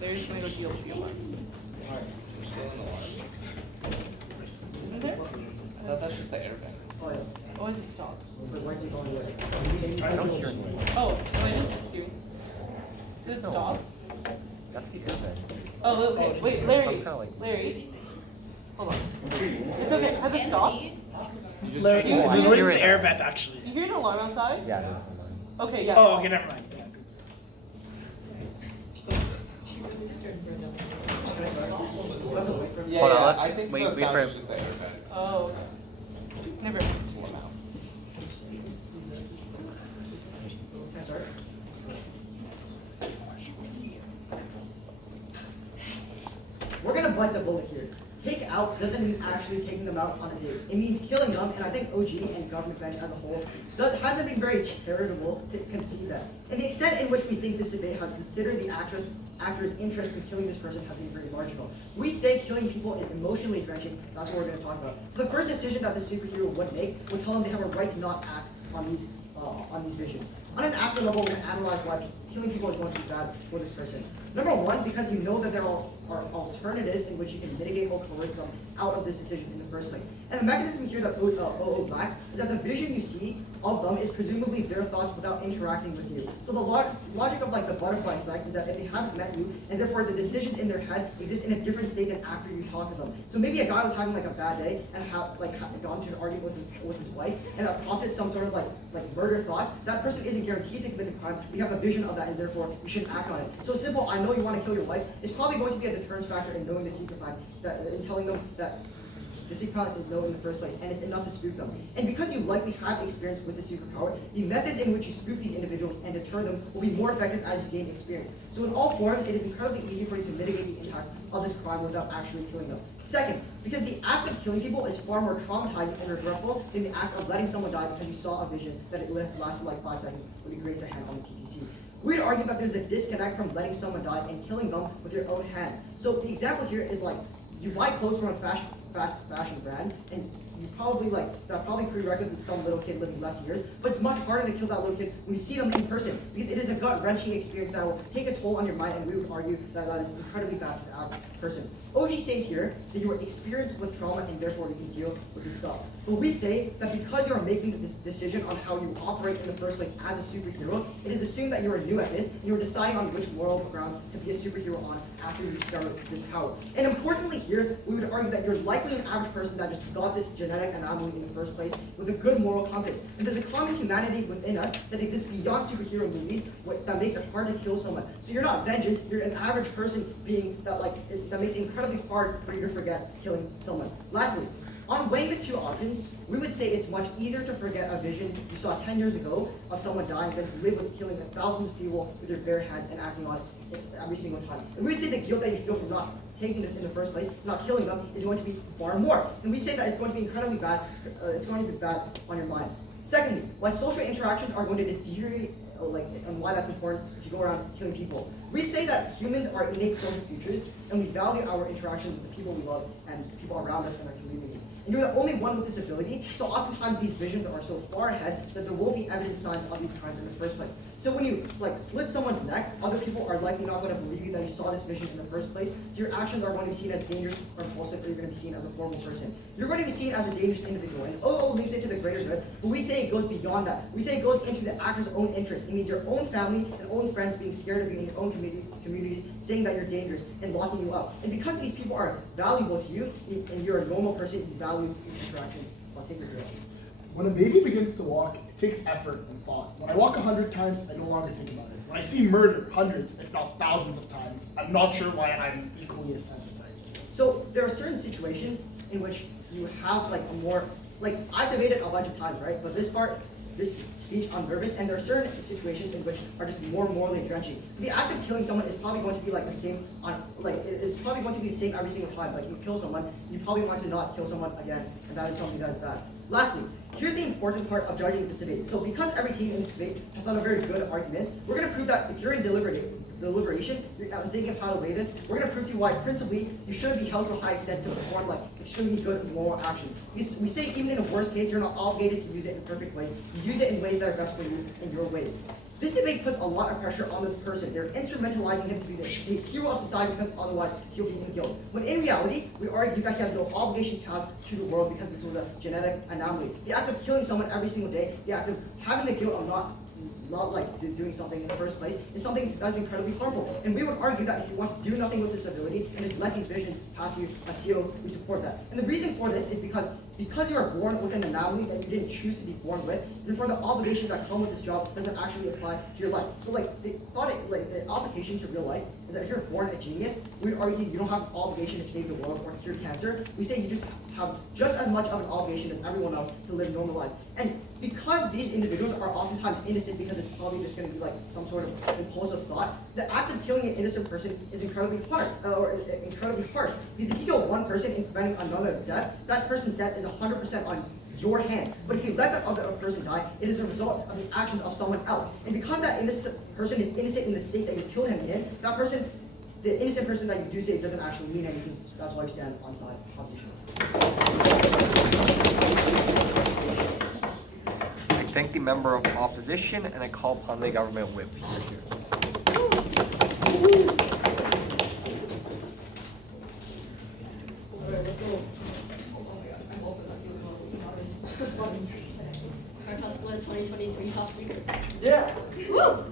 Larry's gonna go deal with the alarm. Alright, we're still in the water. Isn't there? I thought that's just the air vent. Oh, yeah. Oh, is it stopped? But why is it going away? I don't hear anything. Oh, no, it is doing. Did it stop? That's the air vent. Oh, Oh, wait, it's wait, some Larry. kinda like- Larry. Hold on. It's okay. Has it stopped? You just Larry, fucking Oh, I the noise hear is it the air now. vent actually. You hear an alarm outside? Yeah, that's the one. Okay, yeah. Oh, okay, never mind. Yeah. Yeah, Hold on, yeah, let's I think wait the for sound him. is just the air vent. Oh, okay. Never mind. Can I start? We're gonna bite the bullet here. Take out doesn't mean actually taking them out on a date. It means killing them, and I think OG and government bench as a whole hasn't been very charitable to concede that. And the extent in which we think this debate has considered the actor's interest in killing this person has been very marginal. We say killing people is emotionally drenching, that's what we're going to talk about. So the first decision that the superhero would make would tell them they have a right to not act on these visions. On an actor level, we're going to analyze why killing people is going to be bad for this person. Number one, because you know that there are alternatives in which you can mitigate or coerce them out of this decision in the first place. And the mechanism here that OO lacks is that the vision you see of them is presumably their thoughts without interacting with you. So the logic of like the butterfly effect is that if they haven't met you, and therefore the decisions in their head exist in a different state than after you talk to them. So maybe a guy was having like a bad day and gone to an argument with his wife, and that prompted some sort of like murder thoughts. That person isn't guaranteed to commit a crime. We have a vision of that, and therefore you shouldn't act on it. So simple, I know you want to kill your wife, is probably going to be a deterrence factor in knowing the secret fact, that in telling them that the secret is known in the first place, and it's enough to spook them. And because you likely have experience with the superpower, the methods in which you spook these individuals and deter them will be more effective as you gain experience. So in all forms, it is incredibly easy for you to mitigate the impacts of this crime without actually killing them. Second, because the act of killing people is far more traumatizing and regretful than the act of letting someone die because you saw a vision that it lasted like 5 seconds when you raised their hand on the PTC. We'd argue that there's a disconnect from letting someone die and killing them with your own hands. So the example here is like, you buy clothes from a fast fashion brand, and you probably that probably prerequisites some little kid living less years, but it's much harder to kill that little kid when you see them in person, because it is a gut-wrenching experience that will take a toll on your mind, and we would argue that that is incredibly bad for the average person. OG says here that you are experienced with trauma and therefore you can deal with this stuff. But we say that because you are making the decision on how you operate in the first place as a superhero, it is assumed that you are new at this, and you are deciding on which moral grounds to be a superhero on after you discover this power. And importantly here, we would argue that you're likely an average person that just got this genetic anomaly in the first place with a good moral compass. And there's a common humanity within us that exists beyond superhero movies that makes it hard to kill someone. So you're not vengeance, you're an average person being that makes it incredibly hard for you to forget killing someone. Lastly, on weighing the two options, we would say it's much easier to forget a vision you saw 10 years ago of someone dying than to live with killing thousands of people with your bare hands and acting on it every single time. And we would say the guilt that you feel from not taking this in the first place, not killing them, is going to be far more. And we say that it's going to be incredibly bad, it's going to be bad on your mind. Secondly, why social interactions are going to deteriorate, and why that's important if you go around killing people. We'd say that humans are innate social creatures, and we value our interactions with the people we love and people around us in our communities. And you're the only one with this ability, so oftentimes these visions are so far ahead that there won't be evident signs of these crimes in the first place. So when you slit someone's neck, other people are likely not going to believe you that you saw this vision in the first place. So your actions are going to be seen as dangerous or impulsive, or you're going to be seen as a horrible person. You're going to be seen as a dangerous individual, and OO links it to the greater good, but we say it goes beyond that. We say it goes into the actor's own interest. It means your own family and own friends being scared of you in your own communities, saying that you're dangerous and locking you up. And because these people are valuable to you, and you're a normal person, you value this interaction. I'll take your direction. When a baby begins to walk, it takes effort and thought. When I walk 100 times, I no longer think about it. When I see murder hundreds, if not thousands of times, I'm not sure why I'm equally as sensitized. So there are certain situations in which you have a more, I've debated a bunch of times, right? But this speech, I'm nervous, and there are certain situations in which are just more morally drenching. The act of killing someone is probably going to be the same it's probably going to be the same every single time. You kill someone, you probably want to not kill someone again, and that is something that is bad. Lastly, here's the important part of judging this debate. So because every team in this debate has done a very good argument, we're going to prove that if you're in deliberation, you're thinking of how to weigh this, we're going to prove to you why principally you shouldn't be held to a high extent to perform extremely good moral action. We say even in the worst case, you're not obligated to use it in perfect ways. You use it in ways that are best for you in your ways. This debate puts a lot of pressure on this person. They're instrumentalizing him to be the hero of society because otherwise he'll be in guilt. When in reality, we argue that he has no obligation to pass to the world because this was a genetic anomaly. The act of killing someone every single day, the act of having the guilt of not doing something in the first place is something that is incredibly harmful. And we would argue that if you want to do nothing with this ability and just let these visions pass you, we support that. And the reason for this is because you are born with an anomaly that you didn't choose to be born with, therefore the obligations that come with this job doesn't actually apply to your life. So the application to real life is that if you're born a genius, we would argue you don't have an obligation to save the world or cure cancer. We say you just have just as much of an obligation as everyone else to live normal lives. And because these individuals are oftentimes innocent because it's probably just going to be like some sort of impulsive thought, the act of killing an innocent person is incredibly hard, incredibly harsh. Because if you kill one person and preventing another death, that person's death is 100% on your hand. But if you let that other person die, it is a result of the actions of someone else. And because that innocent person is innocent in the state that you killed him in, that person, the innocent person that you do say doesn't actually mean anything. That's why we stand on side opposition. I thank the member of opposition and I call upon the government whip. Hart Split 2023 top speaker. Yeah. Woo!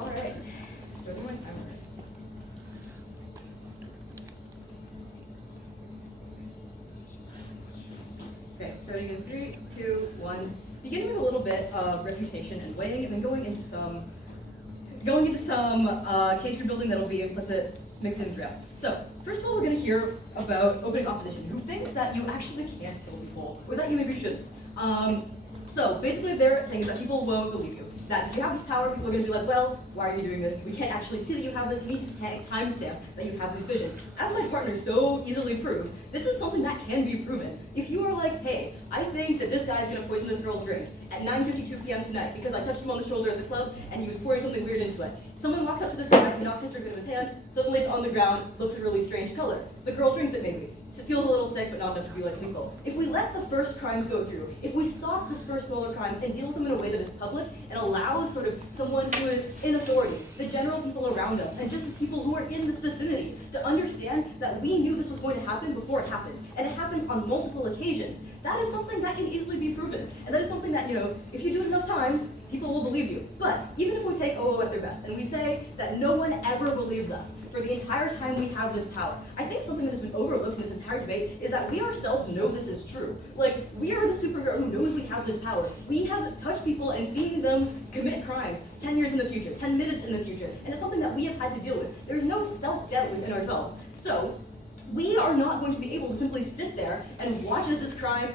Alright, starting my timer. Okay, starting in 3, 2, 1. Beginning with a little bit of refutation and weighing, and then going into some case rebuilding that'll be implicit mixed in throughout. So, first of all, we're going to hear about opening opposition, who thinks that you actually can't kill people, or that you maybe shouldn't. So, basically, there are things that people won't believe you. That if you have this power, people are going to be like, well, why are you doing this? We can't actually see that you have this. We need to timestamp that you have these visions. As my partner so easily proved, this is something that can be proven. If you are like, hey, I think that this guy is going to poison this girl's drink at 9:52 p.m. tonight because I touched him on the shoulder at the club and he was pouring something weird into it. Someone walks up to this guy, knocks his drink into his hand, suddenly it's on the ground, looks a really strange color. The girl drinks it maybe. It feels a little sick, but not enough to be like lethal. If we let the first crimes go through, if we stop the first smaller crimes and deal with them in a way that is public and allows sort of someone who is in authority, the general people around us, and just the people who are in this vicinity, to understand that we knew this was going to happen before it happened, and it happens on multiple occasions, that is something that can easily be proven. And that is something that, if you do it enough times, people will believe you. But even if we take OO at their best, and we say that no one ever believes us, for the entire time we have this power, I think something that has been overlooked in this entire debate is that we ourselves know this is true. Like, we are the superhero who knows we have this power. We have touched people and seen them commit crimes 10 years in the future, 10 minutes in the future, and it's something that we have had to deal with. There's no self-doubt within ourselves. So, we are not going to be able to simply sit there and watch as this crime,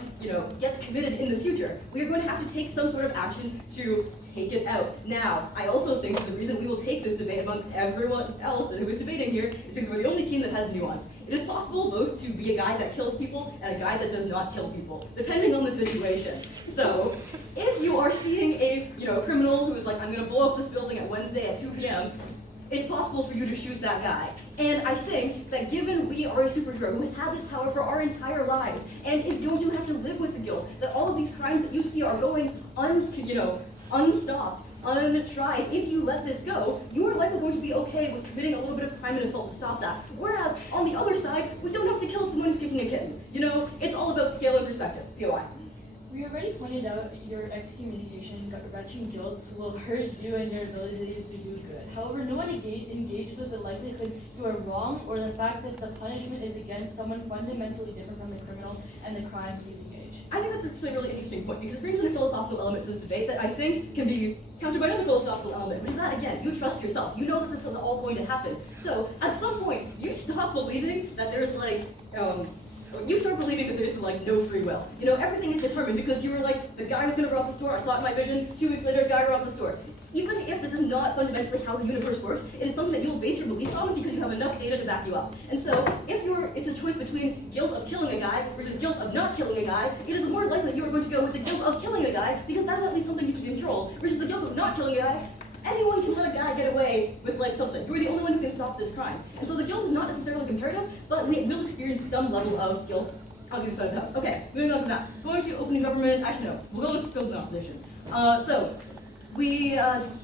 gets committed in the future. We are going to have to take some sort of action to take it out. Now, I also think that the reason we will take this debate amongst everyone else who is debating here is because we're the only team that has nuance. It is possible both to be a guy that kills people and a guy that does not kill people, depending on the situation. So, if you are seeing a criminal who is like, I'm going to blow up this building at Wednesday at 2 p.m., it's possible for you to shoot that guy. And I think that given we are a superhero who has had this power for our entire lives and is going to have to live with the guilt, that all of these crimes that you see are going unstopped, untried, if you let this go, you are likely going to be okay with committing a little bit of crime and assault to stop that. Whereas, on the other side, we don't have to kill someone who's kicking a kitten. It's all about scale and perspective. POI. We already pointed out your excommunication, retching guilt will hurt you and your ability to do good. However, no one engages with the likelihood you are wrong or the fact that the punishment is against someone fundamentally different from the criminal and the crime he's engaged. I think that's a really interesting point because it brings in a philosophical element to this debate that I think can be countered by another philosophical element, which is that, again, you trust yourself. You know that this is all going to happen. So, at some point, you stop believing that there's you start believing that there's like no free will. You know, everything is determined because you were like, the guy was gonna rob the store, I saw it in my vision, 2 weeks later, guy robbed the store. Even if this is not fundamentally how the universe works, it is something that you'll base your beliefs on because you have enough data to back you up. And so, if it's a choice between guilt of killing a guy versus guilt of not killing a guy, it is more likely that you are going to go with the guilt of killing a guy because that is at least something you can control, versus the guilt of not killing a guy. Anyone can let a guy get away with like something. You're the only one who can stop this crime. And so the guilt is not necessarily comparative, but we will experience some level of guilt on the other side of the house. Okay, moving on from that. Going to opening government, actually no, we'll go to skills and opposition. We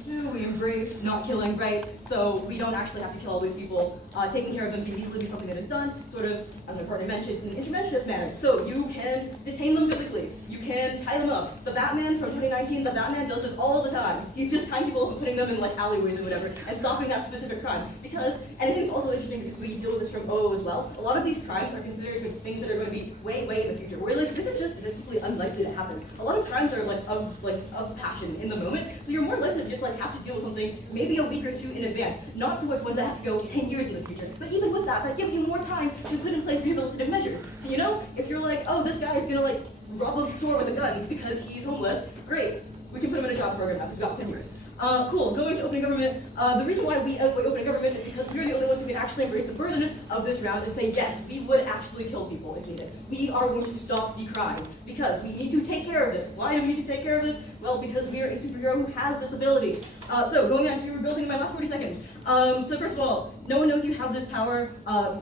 embrace not killing, right? So we don't actually have to kill all these people. Taking care of them can easily be something that is done, sort of, as my partner mentioned, in an interventionist manner. So you can detain them physically. You can tie them up. The Batman from 2019, the Batman does this all the time. He's just tying people up and putting them in like alleyways and whatever, and stopping that specific crime. Because, and I think it's also interesting because we deal with this from OO as well. A lot of these crimes are considered things that are going to be way, way in the future. Where like this is just statistically unlikely to happen. A lot of crimes are of passion in the moment. So you're more likely to just like have to deal with something maybe a week or two in advance. Not so much ones that have to go 10 years in the future. But even with that, that gives you more time to put in place rehabilitative measures. So you know, if you're like, oh, this guy is gonna like rob a store with a gun because he's homeless, great. We can put him in a job program after about 10 years. Cool, going to opening government. The reason why we outweigh opening government is because we're the only ones who can actually embrace the burden of this round and say, yes, we would actually kill people if needed. We are going to stop the crime because we need to take care of this. Why do we need to take care of this? Well, because we are a superhero who has this ability. So going on to rebuilding in my last 40 seconds. So first of all, no one knows you have this power,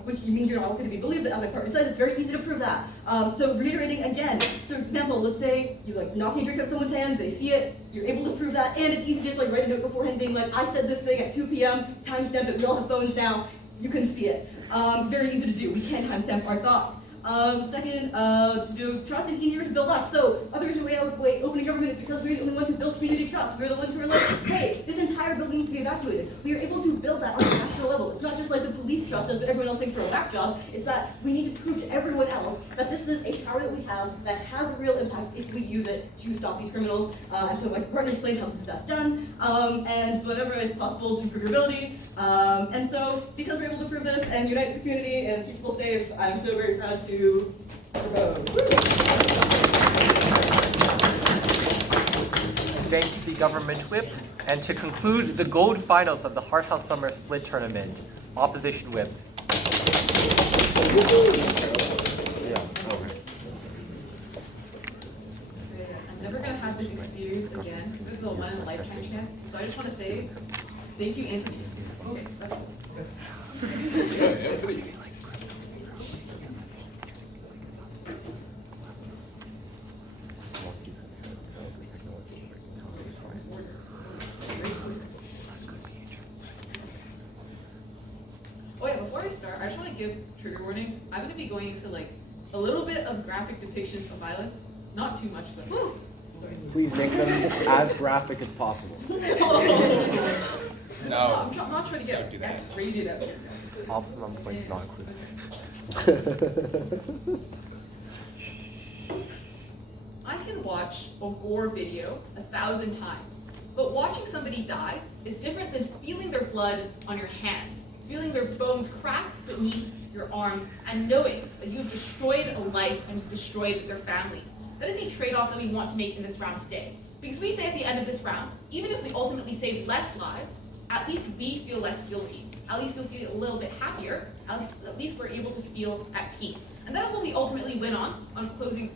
which means you're not going to be believed, as my partner says. It's very easy to prove that. So reiterating again, so for example, let's say you like knocking a drink out of someone's hands, they see it, you're able to prove that, and it's easy to just like write a note beforehand being like, I said this thing at 2 p.m., timestamp it, we all have phones now, you can see it. Very easy to do, we can timestamp our thoughts. Second, trust is easier to build up. So other reason why opening government is because we're the only ones who build community trust. We're the ones who are like, hey, this entire building needs to be evacuated. We are able to build that on a national level. It's not just like the police trust us, but everyone else thinks we're a whack job. It's that we need to prove to everyone else that this is a power that we have that has a real impact if we use it to stop these criminals. And so my partner explains how this is best done, and whatever it's possible to prove your ability. And so because we're able to prove this and unite the community and keep people safe, I'm so very proud to propose. Thank the government whip. And to conclude the gold finals of the Hart House Summer Split Tournament, opposition whip. I'm never gonna have this experience again because this is a one-in-a-lifetime chance. So I just want to say thank you, Anthony. Okay, that's cool. Oh yeah, before I start, I just want to give trigger warnings. I'm going to be going into like a little bit of graphic depictions of violence. Not too much though. Sorry. Please make them as graphic as possible. I'm not trying to get X-rated out here. Optimum points not included. I can watch a gore video 1,000 times, but watching somebody die is different than feeling their blood on your hands, feeling their bones crack beneath your arms, and knowing that you've destroyed a life and you've destroyed their family. That is a trade-off that we want to make in this round today. Because we say at the end of this round, even if we ultimately save less lives, at least we feel less guilty. At least we'll feel a little bit happier. At least we're able to feel at peace. And that is what we ultimately win on closing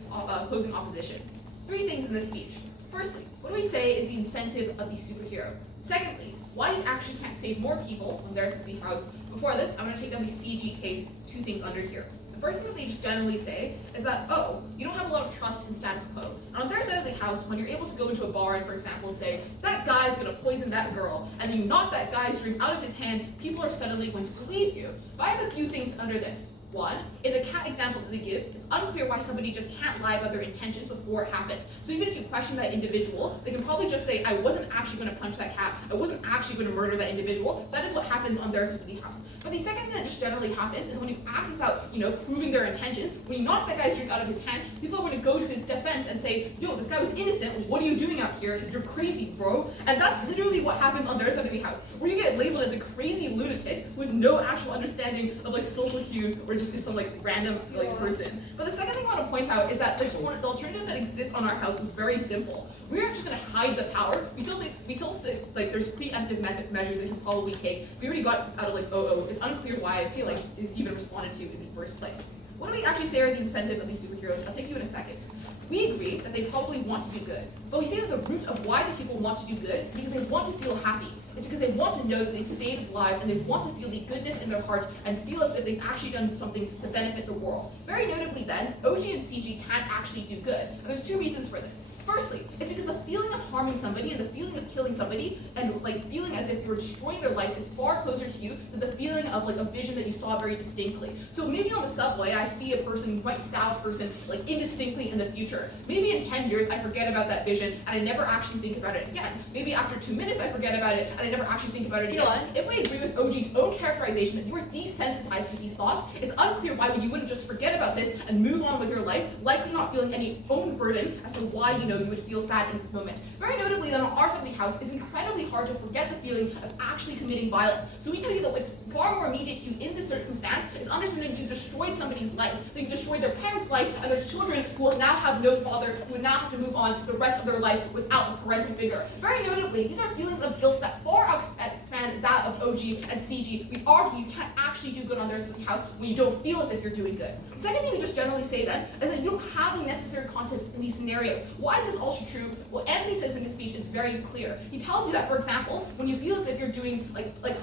opposition. 3 things in this speech. Firstly, what do we say is the incentive of the superhero? Secondly, why you actually can't save more people when there's the house. Before this, I'm going to take down the CG case, 2 things under here. The first thing that they just generally say is that, oh, you don't have a lot of trust in status quo. And on their side of the house, when you're able to go into a bar and, for example, say, that guy's gonna poison that girl, and then you knock that guy's drink out of his hand, people are suddenly going to believe you. But I have a few things under this. 1, in the cat example that they give, it's unclear why somebody just can't lie about their intentions before it happened. So even if you question that individual, they can probably just say, I wasn't actually going to punch that cat. I wasn't actually going to murder that individual. That is what happens on their side of the house. But the second thing that just generally happens is when you act without, proving their intentions, when you knock that guy's drink out of his hand, people are going to go to his defense and say, yo, this guy was innocent. What are you doing out here? You're crazy, bro. And that's literally what happens on their side of the house, where you get labeled as a crazy lunatic with no actual understanding of social cues or just is some like random like person. But the second thing I want to point out is that the alternative that exists on our house was very simple. We're not just going to hide the power. We still think like there's preemptive measures they can probably take. We already got this out of like it's unclear why I feel like is even responded to in the first place. What do we actually say are the incentive of these superheroes? I'll take you in a second. We agree that they probably want to do good, but we say that the root of why the people want to do good is because they want to feel happy. It's because they want to know that they've saved lives and they want to feel the goodness in their hearts and feel as if they've actually done something to benefit the world. Very notably then, OG and CG can't actually do good, and there's two reasons for this. Firstly, it's because the feeling of harming somebody and the feeling of killing somebody and like feeling as if you're destroying their life is far closer to you than the feeling of like a vision that you saw very distinctly. So maybe on the subway, I see a person who might stab a person like indistinctly in the future. Maybe in 10 years, I forget about that vision and I never actually think about it again. Maybe after 2 minutes, I forget about it and I never actually think about it again. If we agree with OG's own characterization that you are desensitized to these thoughts, it's unclear why you wouldn't just forget about this and move on with your life, likely not feeling any own burden as to why you would feel sad in this moment. Very notably, then, on our side of the house, it's incredibly hard to forget the feeling of actually committing violence. So we tell you that what's far more immediate to you in this circumstance is understanding you've destroyed somebody's life, that you've destroyed their parents' life, and their children who will now have no father, who would now have to move on the rest of their life without a parental figure. Very notably, these are feelings of guilt that far expand that of OG and CG. We argue you can't actually do good on their side of the house when you don't feel as if you're doing good. The second thing we just generally say then is that you don't have the necessary context in these scenarios. Why is this also true? Well, Anthony says in his speech is very clear. He tells you that, for example, when you feel as if you're doing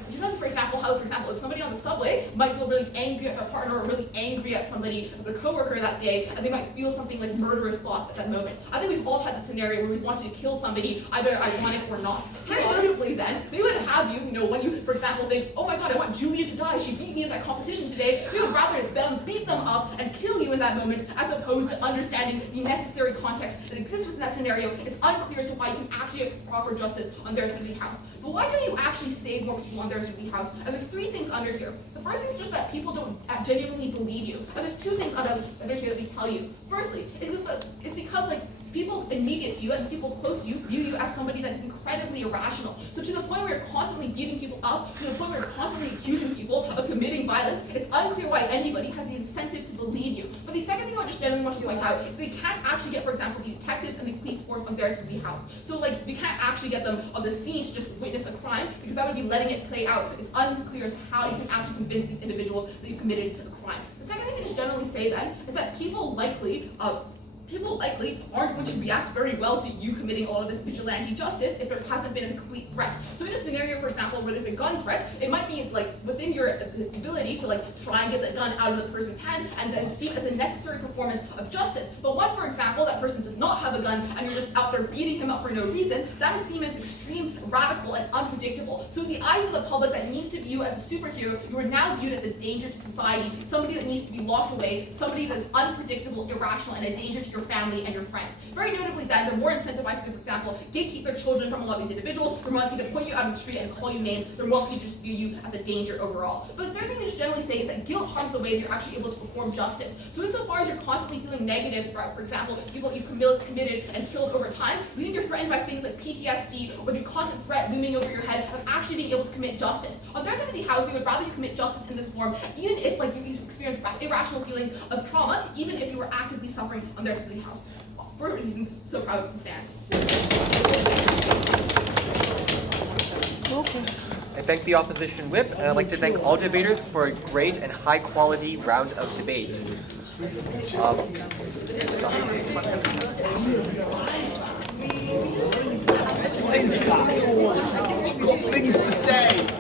he tells you, for example, if somebody on the subway might feel really angry at their partner or really angry at somebody, their coworker that day, and they might feel something like murderous thoughts at that moment. I think we've all had that scenario where we wanted to kill somebody, either ironic or not. Very notably then, they would have you, when you, for example, think, oh my god, I want Julia to die, she beat me in that competition today, we would rather them beat them up and kill you in that moment as opposed to understanding the necessary context that exists within that scenario. It's unclear as to why you can actually get proper justice on their side of the house. But why don't you actually save more people on their side of the house? And there's three things under here. The first thing is just that people don't genuinely believe you. And there's two things under here that we tell you. Firstly, it's because people immediate to you and people close to you view you as somebody that's incredibly irrational. So to the point where you're constantly beating people up, to the point where you're constantly accusing people of committing violence, it's unclear why anybody has the incentive to believe you. But the second thing I just generally want to point out is they can't actually get, for example, the detectives and the police force on their side of the house. So we can't actually get them on the scene to just witness a crime because that would be letting it play out. It's unclear as to how you can actually convince these individuals that you've committed a crime. The second thing I just generally say then is that people likely aren't going to react very well to you committing all of this vigilante justice if there hasn't been a complete threat. So in a scenario, for example, where there's a gun threat, it might be within your ability to try and get the gun out of the person's hand and then see it as a necessary performance of justice. But when, for example, that person does not have a gun and you're just out there beating him up for no reason, that is seen as extreme, radical, and unpredictable. So in the eyes of the public that needs to view you as a superhero, you are now viewed as a danger to society, somebody that needs to be locked away, somebody that's unpredictable, irrational, and a danger to your family and your friends. Very notably then, they're more incentivized to, for example, gatekeep their children from a lot of these individuals, they're more likely to put you out on the street and call you names, they're more likely to just view you as a danger overall. But the third thing we just generally say is that guilt harms the way that you're actually able to perform justice. So insofar as you're constantly feeling negative, for example, people that you've committed and killed over time, you think you're threatened by things like PTSD or the constant threat looming over your head of actually being able to commit justice. On their side of the house, they would rather you commit justice in this form, even if you experience irrational feelings of trauma, even if you were actively suffering on their side of the house. For reasons so proud to stand. I thank the opposition whip, and I'd like to thank all debaters for a great and high quality round of debate. Got things to say.